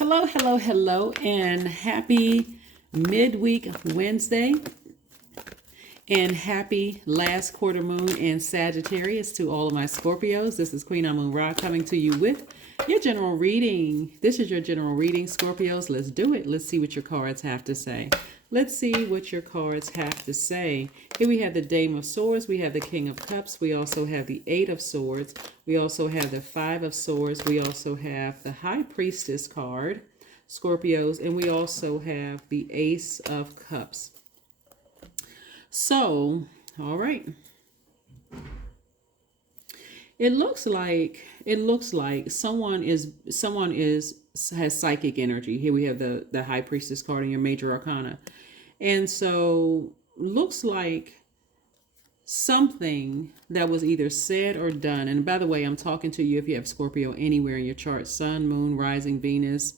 Hello, hello, hello, and happy midweek Wednesday, and happy last quarter moon in Sagittarius to all of my Scorpios. This is Queen Amun Ra coming to you with your general reading. This is your general reading, Scorpios. Let's do it. Let's see what your cards have to say. Let's see what your cards have to say. Here we have the Dame of Swords. We have the King of Cups. We also have the Eight of Swords. We also have the Five of Swords. We also have the High Priestess card, Scorpios. And we also have the Ace of Cups. So, all right. It looks like someone has psychic energy. Here we have the High Priestess card in your major arcana. And so looks like something that was either said or done. And by the way, I'm talking to you if you have Scorpio anywhere in your chart, Sun, Moon, Rising, Venus,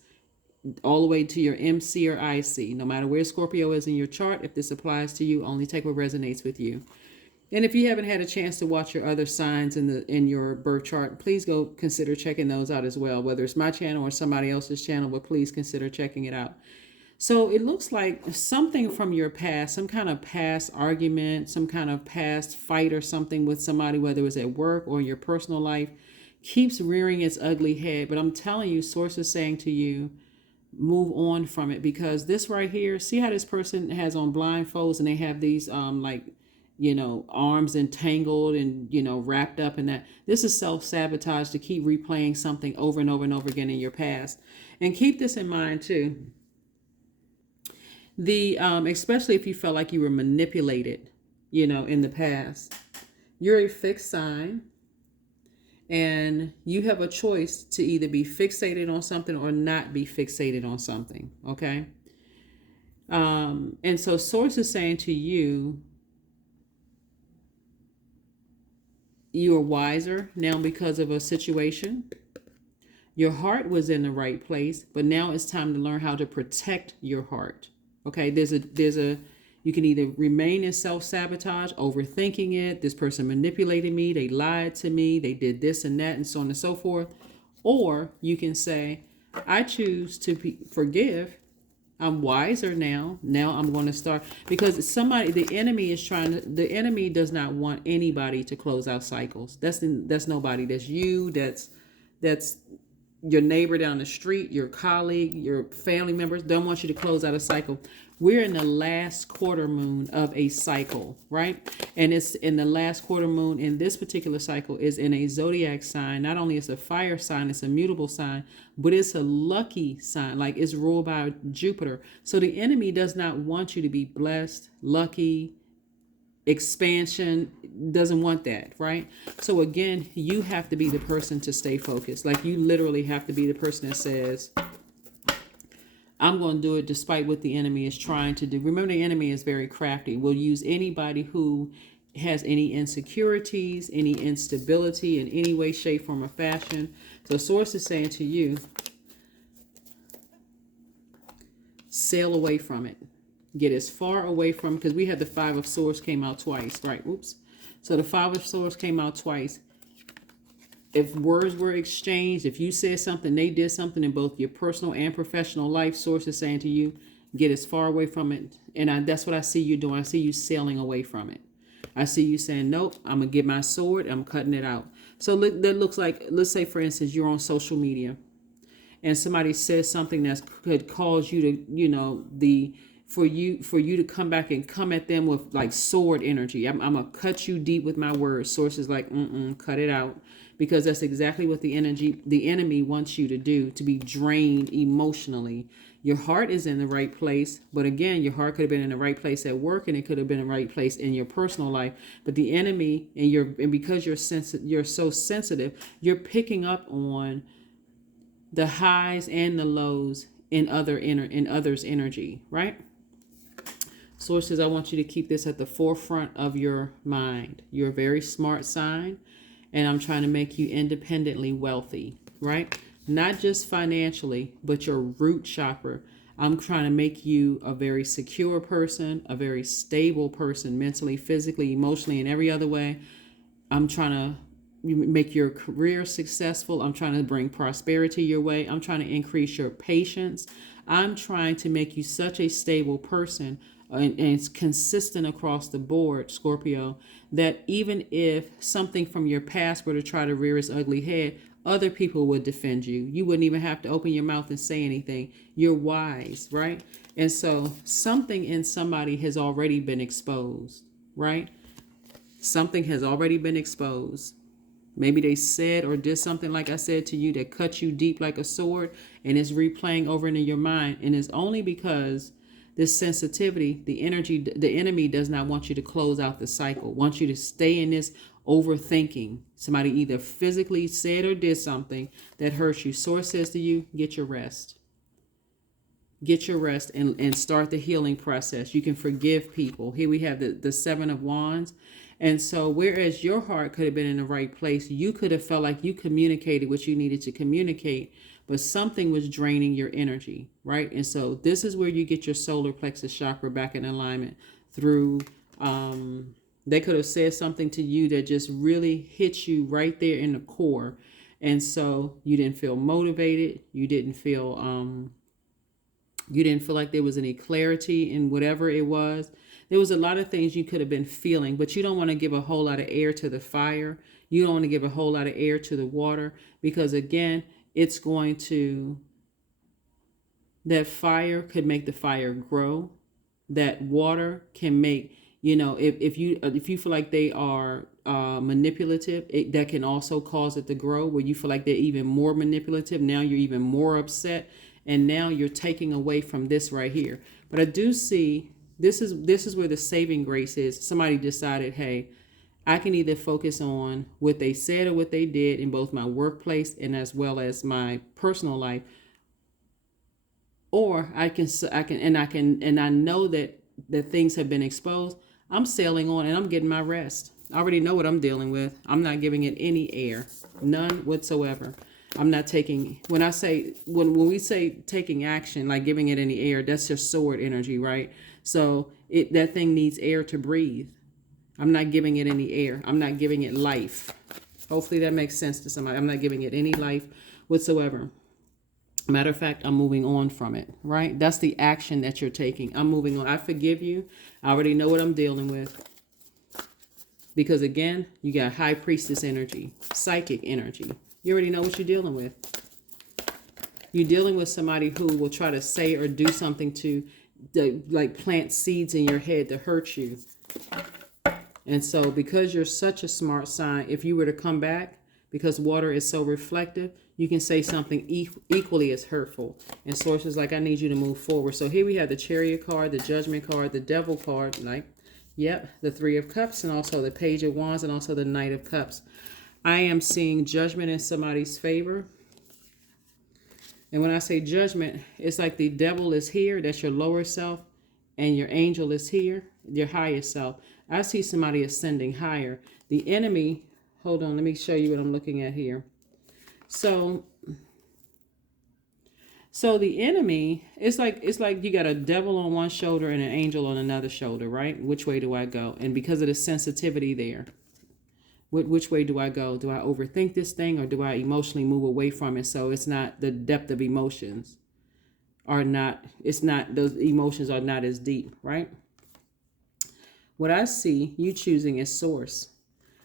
all the way to your MC or IC. No matter where Scorpio is in your chart, if this applies to you, only take what resonates with you. And if you haven't had a chance to watch your other signs in your birth chart, please go consider checking those out as well. Whether it's my channel or somebody else's channel, but please consider checking it out. So it looks like something from your past, some kind of past argument, some kind of past fight or something with somebody, whether it was at work or your personal life, keeps rearing its ugly head. But I'm telling you, Source is saying to you, move on from it, because this right here, see how this person has on blindfolds and they have these arms entangled and wrapped up in that. This is self-sabotage to keep replaying something over and over and over again in your past. And keep this in mind too. Especially if you felt like you were manipulated, in the past. You're a fixed sign. And you have a choice to either be fixated on something or not be fixated on something. Okay. And so Source is saying to you, you are wiser now because of a situation. Your heart was in the right place, but now it's time to learn how to protect your heart. Okay. You can either remain in self-sabotage, overthinking it. This person manipulated me. They lied to me. They did this and that and so on and so forth. Or you can say, I choose to forgive. I'm wiser now. Now I'm going to start, because the enemy does not want anybody to close out cycles. That's nobody. That's you. That's your neighbor down the street, your colleague, your family members. Don't want you to close out a cycle. We're in the last quarter moon of a cycle, right? And it's in the last quarter moon in this particular cycle is in a zodiac sign. Not only is it a fire sign, it's a mutable sign, but it's a lucky sign, like it's ruled by Jupiter. So the enemy does not want you to be blessed, lucky, expansion, doesn't want that, right? So again, you have to be the person to stay focused. Like you literally have to be the person that says, I'm going to do it despite what the enemy is trying to do. Remember, the enemy is very crafty. Will use anybody who has any insecurities, any instability in any way, shape, form, or fashion. So Source is saying to you, sail away from it. Get as far away from, because we had the Five of Swords came out twice, right? Oops. So the Five of Swords came out twice. If words were exchanged, if you said something, they did something in both your personal and professional life, Source is saying to you, get as far away from it. And that's what I see you doing. I see you sailing away from it. I see you saying, nope, I'm going to get my sword. I'm cutting it out. So that looks like, let's say, for instance, you're on social media and somebody says something that could cause you to, for you to come back and come at them with like sword energy. I'm going to cut you deep with my words. Source is like, cut it out. Because that's exactly what the enemy wants you to do, to be drained emotionally. Your heart is in the right place, but again, your heart could have been in the right place at work, and it could have been in the right place in your personal life. But the enemy, and because you're so sensitive, you're picking up on the highs and the lows in others' energy, right? Sources, I want you to keep this at the forefront of your mind. You're a very smart sign. And I'm trying to make you independently wealthy, right? Not just financially, but your root chakra. I'm trying to make you a very secure person, a very stable person, mentally, physically, emotionally, and every other way. I'm trying to make your career successful. I'm trying to bring prosperity your way. I'm trying to increase your patience. I'm trying to make you such a stable person, and it's consistent across the board, Scorpio, that even if something from your past were to try to rear its ugly head, other people would defend you. You wouldn't even have to open your mouth and say anything. You're wise, right? And so something in somebody has already been exposed, right? Something has already been exposed. Maybe they said or did something, like I said to you, that cut you deep like a sword, and it's replaying over into your mind. And it's only because this sensitivity, the energy, the enemy does not want you to close out the cycle, wants you to stay in this overthinking. Somebody either physically said or did something that hurts you. Source says to you, get your rest. Get your rest and start the healing process. You can forgive people. Here we have the Seven of Wands. And so whereas your heart could have been in the right place, you could have felt like you communicated what you needed to communicate, but something was draining your energy, right? And so this is where you get your solar plexus chakra back in alignment through, they could have said something to you that just really hit you right there in the core. And so you didn't feel motivated. You didn't feel like there was any clarity in whatever it was. There was a lot of things you could have been feeling, but you don't want to give a whole lot of air to the fire. You don't want to give a whole lot of air to the water, because again, it's going to, that fire could make the fire grow. That water can make, if you feel like they are manipulative, that can also cause it to grow, where you feel like they're even more manipulative. Now you're even more upset, and now you're taking away from this right here. But I do see this is where the saving grace is. Somebody decided, hey, I can either focus on what they said or what they did in both my workplace and as well as my personal life, or I know that things have been exposed. I'm sailing on and I'm getting my rest. I already know what I'm dealing with. I'm not giving it any air, none whatsoever. I'm not taking, when we say taking action, like giving it any air, that's just sword energy, right? So that thing needs air to breathe. I'm not giving it any air. I'm not giving it life. Hopefully that makes sense to somebody. I'm not giving it any life whatsoever. Matter of fact, I'm moving on from it, right? That's the action that you're taking. I'm moving on. I forgive you. I already know what I'm dealing with. Because again, you got high priestess energy, psychic energy. You already know what you're dealing with. You're dealing with somebody who will try to say or do something to like plant seeds in your head to hurt you. And so because you're such a smart sign, if you were to come back, because water is so reflective, you can say something equally as hurtful. And source is like, I need you to move forward. So here we have the Chariot card, the Judgment card, the Devil card, the Three of Cups, and also the Page of Wands, and also the Knight of Cups. I am seeing judgment in somebody's favor. And when I say judgment, it's like the devil is here, that's your lower self, and your angel is here, your higher self. I see somebody ascending higher. The enemy, hold on, let me show you what I'm looking at here. So the enemy, it's like you got a devil on one shoulder and an angel on another shoulder, right? Which way do I go? And because of the sensitivity there, which way do I go? Do I overthink this thing, or do I emotionally move away from it? So it's not, the depth of emotions are not, those emotions are not as deep, right? What I see you choosing is source.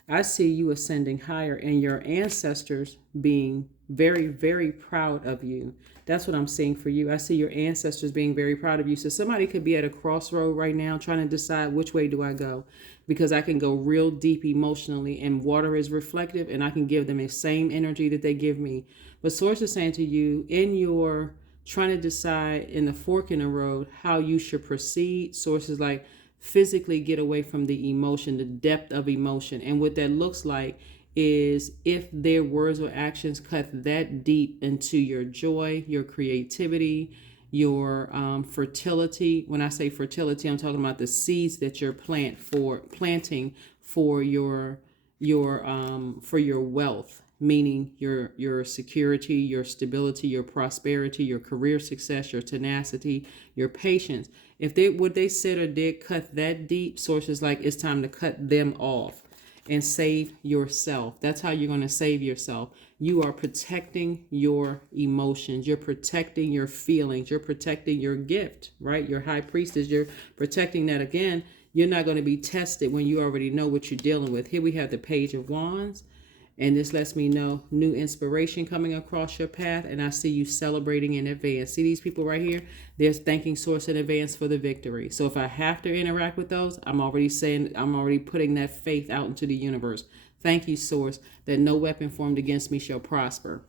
I see you ascending higher and your ancestors being very, very proud of you. That's what I'm seeing for you. I see your ancestors being very proud of you. So somebody could be at a crossroad right now trying to decide which way do I go, because I can go real deep emotionally, and water is reflective, and I can give them the same energy that they give me. But source is saying to you, in your trying to decide in the fork in the road how you should proceed, source is like, physically get away from the emotion, the depth of emotion. And what that looks like is if their words or actions cut that deep into your joy, your creativity, your fertility. When I say fertility, I'm talking about the seeds that you're planting for your wealth, meaning your security, your stability, your prosperity, your career success, your tenacity, your patience. If what they said or did cut that deep, sources like, it's time to cut them off. and save yourself. That's how you're going to save yourself. You are protecting your emotions. You're protecting your feelings. You're protecting your gift, right? Your high priestess, you're protecting that. Again, you're not going to be tested when you already know what you're dealing with. Here we have the Page of Wands. And this lets me know new inspiration coming across your path. And I see you celebrating in advance. See these people right here? They're thanking Source in advance for the victory. So if I have to interact with those, I'm already putting that faith out into the universe. Thank you, Source, that no weapon formed against me shall prosper.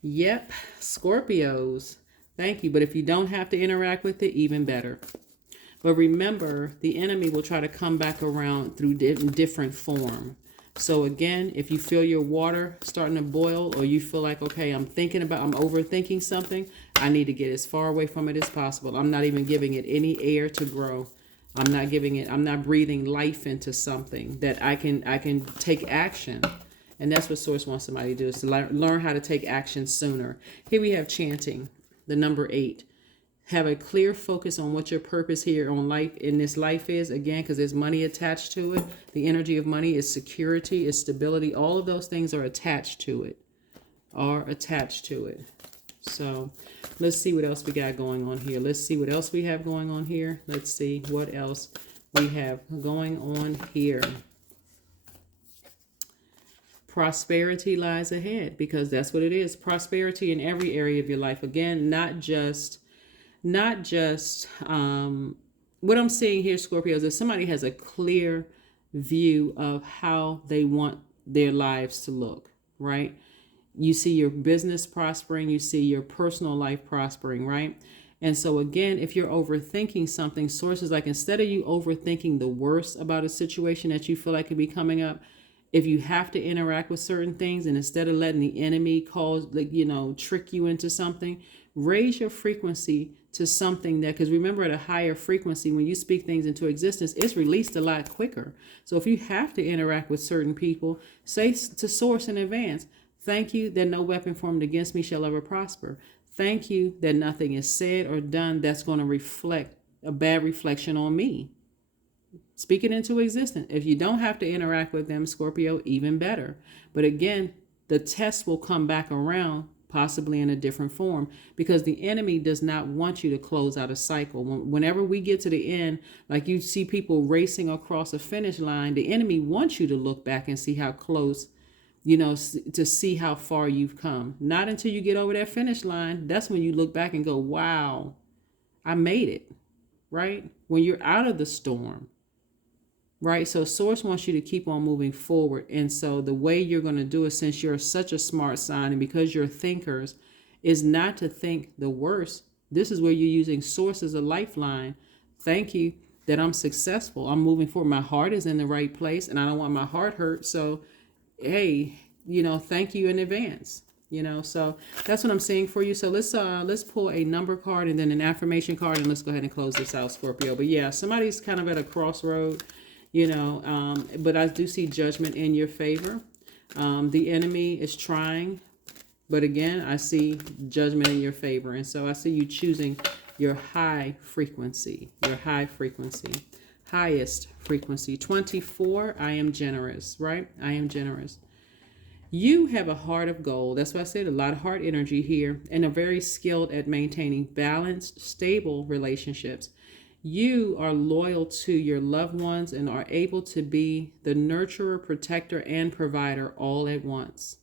Yep, Scorpios. Thank you. But if you don't have to interact with it, even better. But remember, the enemy will try to come back around through different form. So again, if you feel your water starting to boil, or you feel like, okay, I'm overthinking something, I need to get as far away from it as possible. I'm not even giving it any air to grow. I'm not breathing life into something that I can take action. And that's what Source wants somebody to do, is to learn how to take action sooner. Here we have chanting, the number 8. Have a clear focus on what your purpose here on life in this life is. Again, because there's money attached to it. The energy of money is security, is stability. All of those things are attached to it. So let's see what else we got going on here. Let's see what else we have going on here. Let's see what else we have going on here. Prosperity lies ahead, because that's what it is. Prosperity in every area of your life. Again, not just what I'm seeing here, Scorpio, is that somebody has a clear view of how they want their lives to look, right? You see your business prospering, you see your personal life prospering, right? And so again, if you're overthinking something, Source is like, instead of you overthinking the worst about a situation that you feel like could be coming up, if you have to interact with certain things, and instead of letting the enemy trick you into something, raise your frequency to something that, because remember, at a higher frequency, when you speak things into existence, it's released a lot quicker. So if you have to interact with certain people, say to Source in advance, thank you that no weapon formed against me shall ever prosper. Thank you that nothing is said or done that's going to reflect a bad reflection on me. Speak it into existence. If you don't have to interact with them, Scorpio, even better. But again, the test will come back around, possibly in a different form, because the enemy does not want you to close out a cycle. Whenever we get to the end, like you see people racing across a finish line, the enemy wants you to look back and see how close, to see how far you've come. Not until you get over that finish line. That's when you look back and go, wow, I made it, right? When you're out of the storm. Right. So Source wants you to keep on moving forward. And so the way you're going to do it, since you're such a smart sign and because you're thinkers, is not to think the worst. This is where you're using Source as a lifeline. Thank you that I'm successful. I'm moving forward. My heart is in the right place and I don't want my heart hurt. So, hey, thank you in advance. So that's what I'm saying for you. So let's pull a number card and then an affirmation card, and let's go ahead and close this out, Scorpio. But yeah, somebody's kind of at a crossroad. But I do see judgment in your favor. The enemy is trying, but again, I see judgment in your favor. And so I see you choosing your highest frequency. Highest frequency. 24, I am generous, right? I am generous. You have a heart of gold. That's why I said a lot of heart energy here, and are very skilled at maintaining balanced, stable relationships. You are loyal to your loved ones and are able to be the nurturer, protector, and provider all at once.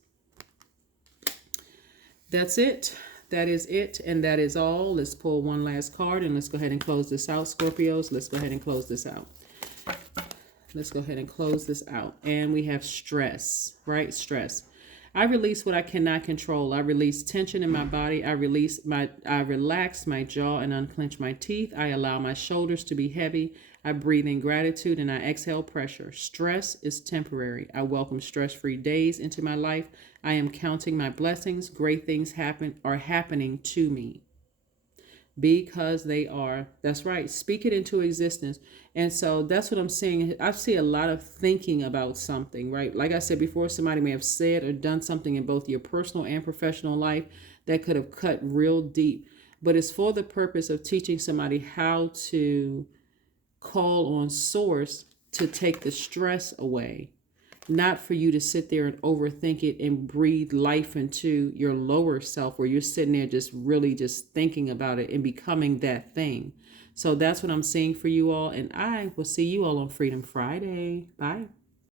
That's it. That is it. And that is all. Let's pull one last card and let's go ahead and close this out, Scorpios. Let's go ahead and close this out. And we have stress, right? Stress. I release what I cannot control. I release tension in my body. I relax my jaw and unclench my teeth. I allow my shoulders to be heavy. I breathe in gratitude and I exhale pressure. Stress is temporary. I welcome stress-free days into my life. I am counting my blessings. Great things are happening to me. Because they are. That's right. Speak it into existence. And so that's what I'm seeing. I see a lot of thinking about something, right? Like I said before, somebody may have said or done something in both your personal and professional life that could have cut real deep. But it's for the purpose of teaching somebody how to call on Source to take the stress away, not for you to sit there and overthink it and breathe life into your lower self where you're sitting there just really just thinking about it and becoming that thing. So that's what I'm seeing for you all. And I will see you all on Freedom Friday. Bye.